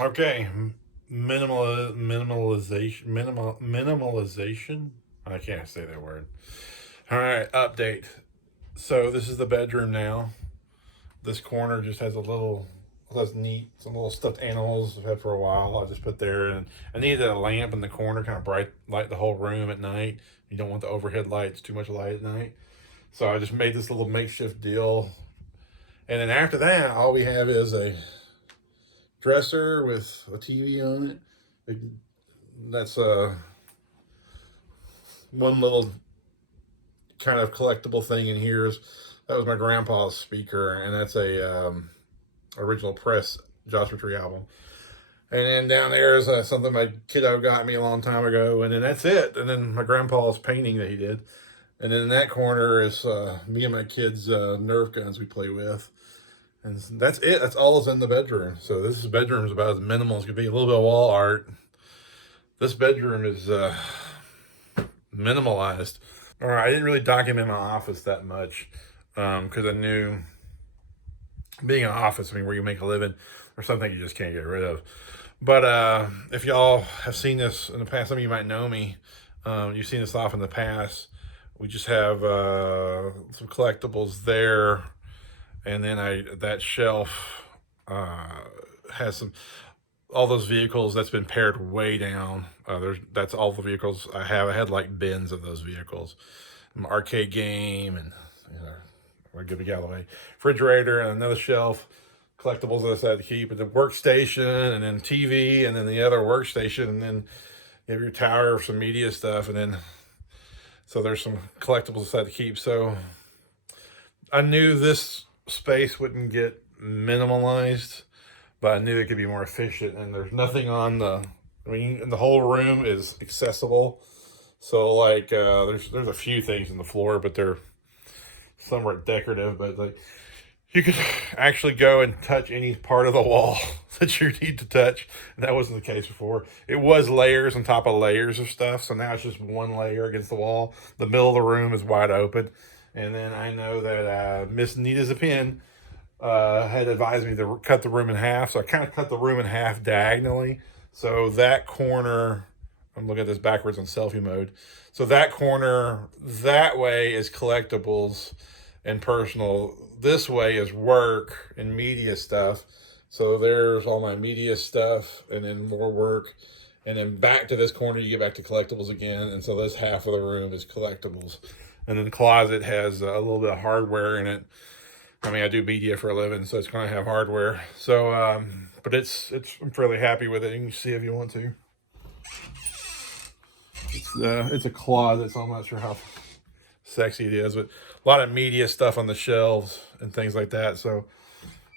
Okay, minimalization. I can't say that word. All right, update. So this is the bedroom now. This corner just has a little, that's neat. Some little stuffed animals I've had for a while. I just put there, and I needed a lamp in the corner, kind of bright, light the whole room at night. You don't want the overhead lights, too much light at night. So I just made this little makeshift deal. And then after that, all we have is a dresser with a TV on it. That's one little kind of collectible thing in here. Is that was my grandpa's speaker, and that's a original press Joshua Tree album. And then down there is something my kiddo got me a long time ago, and then that's it. And then my grandpa's painting that he did. And then in that corner is me and my kids' Nerf guns we play with. And that's it. That's all that's in the bedroom. So this bedroom is about as minimal as could be. A little bit of wall art. This bedroom is minimalized. All right, I didn't really document my office that much because I knew being an office, I mean, where you make a living, or something you just can't get rid of. But if y'all have seen this in the past, some of you might know me. You've seen this off in the past. We just have some collectibles there, and then that shelf has all those vehicles that's been pared way down. That's all the vehicles I have. I had like bins of those vehicles, an arcade game, and we're good to Galloway refrigerator, and another shelf, collectibles that I decided to keep, and the workstation, and then TV, and then the other workstation, and then you have your tower of some media stuff, and then so there's some collectibles I decided to keep. So I knew this space wouldn't get minimalized, but I knew it could be more efficient. And there's nothing on the whole room is accessible. So like, there's a few things in the floor, but they're somewhat decorative. But like, you could actually go and touch any part of the wall that you need to touch. And that wasn't the case before. It was layers on top of layers of stuff. So now it's just one layer against the wall. The middle of the room is wide open. And then I know that Miss Neat as a pin had advised me to cut the room in half. So I kind of cut the room in half diagonally. So that corner, I'm looking at this backwards on selfie mode. So that corner, that way is collectibles and personal. This way is work and media stuff. So there's all my media stuff, and then more work. And then back to this corner, you get back to collectibles again. And so this half of the room is collectibles. And then the closet has a little bit of hardware in it. I mean, I do media for a living, so it's going to have hardware. So, but I'm fairly happy with it. You can see if you want to. It's a closet, so I'm not sure how sexy it is, but a lot of media stuff on the shelves and things like that. So,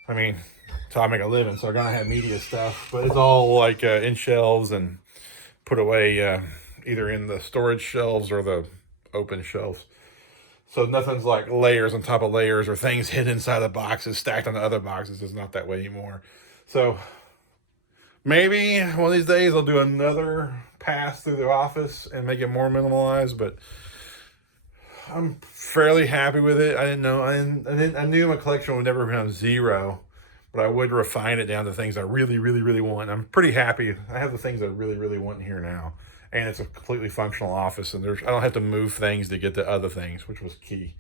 I mean, so I make a living, so I'm gonna have media stuff, but it's all like in shelves and put away either in the storage shelves or the open shelves. So nothing's like layers on top of layers or things hidden inside the boxes stacked on the other boxes. It's not that way anymore. So maybe one of these days I'll do another pass through the office and make it more minimalized, but I'm fairly happy with it. I didn't know. I knew my collection would never become zero, but I would refine it down to things I really, really, really want. I'm pretty happy. I have the things I really, really want in here now, and it's a completely functional office. And I don't have to move things to get to other things, which was key.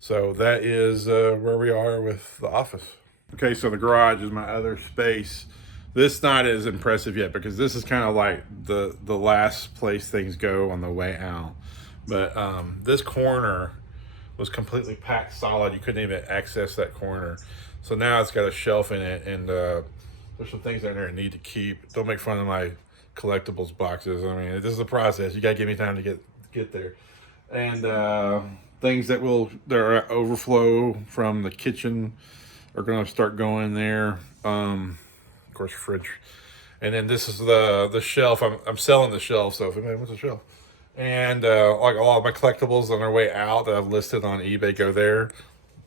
So that is where we are with the office. Okay, so the garage is my other space. This not as impressive yet because this is kind of like the last place things go on the way out. But this corner was completely packed solid. You couldn't even access that corner. So now it's got a shelf in it, and there's some things in there I need to keep. Don't make fun of my collectibles boxes. I mean, this is a process. You gotta give me time to get there. And things that are overflow from the kitchen are gonna start going there. Of course, fridge. And then this is the shelf. I'm selling the shelf. So if anybody wants a shelf. And like a lot of my collectibles on their way out that I've listed on eBay go there.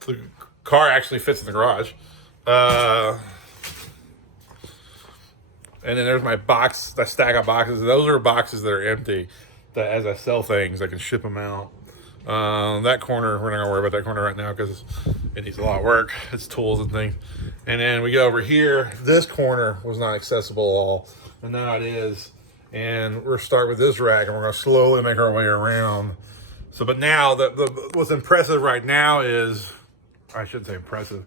The car actually fits in the garage. And then there's my box, that stack of boxes. Those are boxes that are empty. That as I sell things, I can ship them out. That corner, we're not gonna worry about that corner right now because it needs a lot of work. It's tools and things. And then we go over here. This corner was not accessible at all, and now it is. And we're start with this rack, and we're gonna slowly make our way around. So, but now what's impressive right now is, I shouldn't say impressive.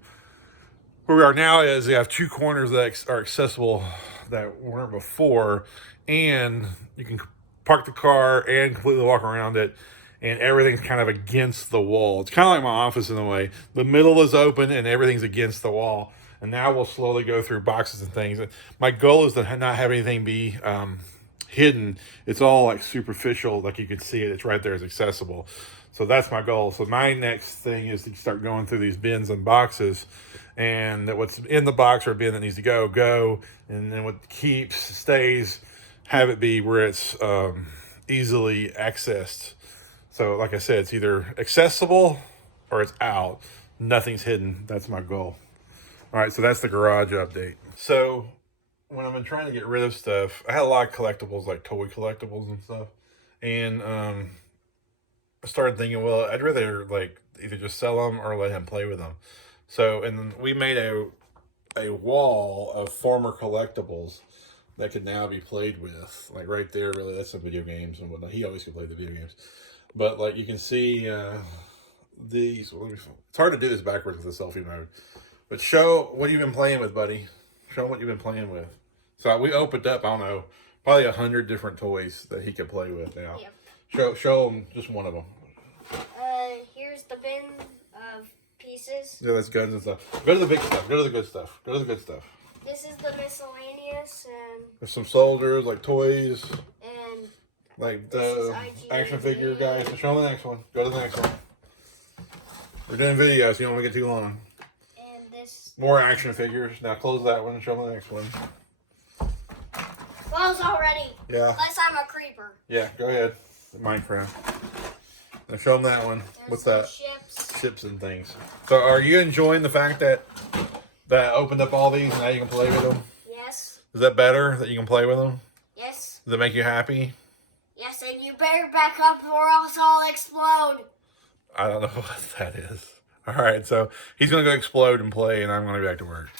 Where we are now is we have 2 corners that are accessible that weren't before, and you can park the car and completely walk around it, and everything's kind of against the wall. It's kind of like my office in a way. The middle is open and everything's against the wall. And now we'll slowly go through boxes and things. My goal is to not have anything be hidden. It's all like superficial, like you can see it. It's right there, it's accessible. So that's my goal. So my next thing is to start going through these bins and boxes, and that what's in the box or a bin that needs to go, and then what stays, have it be where it's easily accessed. So like I said, it's either accessible or it's out. Nothing's hidden. That's my goal. All right, so that's the garage update. So when I've been trying to get rid of stuff, I had a lot of collectibles, like toy collectibles and stuff. And I started thinking, well, I'd rather like either just sell them or let him play with them. So, and we made a wall of former collectibles that could now be played with. Like right there, really, that's some video games and whatnot. He always could play the video games. But like you can see these, it's hard to do this backwards with the selfie mode. But show what you've been playing with, buddy. Show him what you've been playing with. So we opened up, I don't know, probably 100 different toys that he can play with now. Yep. Show him just one of them. Here's the bin of pieces. Yeah, that's guns and stuff. Go to the big stuff. Go to the good stuff. Go to the good stuff. This is the miscellaneous, and there's some soldiers, like toys, and like the action figure guys. So show them the next one. Go to the next one. We're doing videos, so you don't want to get too long. And this. More action figures. Now close that one and show them the next one. Close already. Yeah. Unless I'm a creeper. Yeah, go ahead. Minecraft. Now show them that one. There's what's that? Ships. Ships and things. So are you enjoying the fact that opened up all these and now you can play with them? Yes. Is that better that you can play with them? Yes. Does that make you happy? Yes, and you better back up or else I'll explode. I don't know what that is. All right, so he's going to go explode and play, and I'm going to be back to work.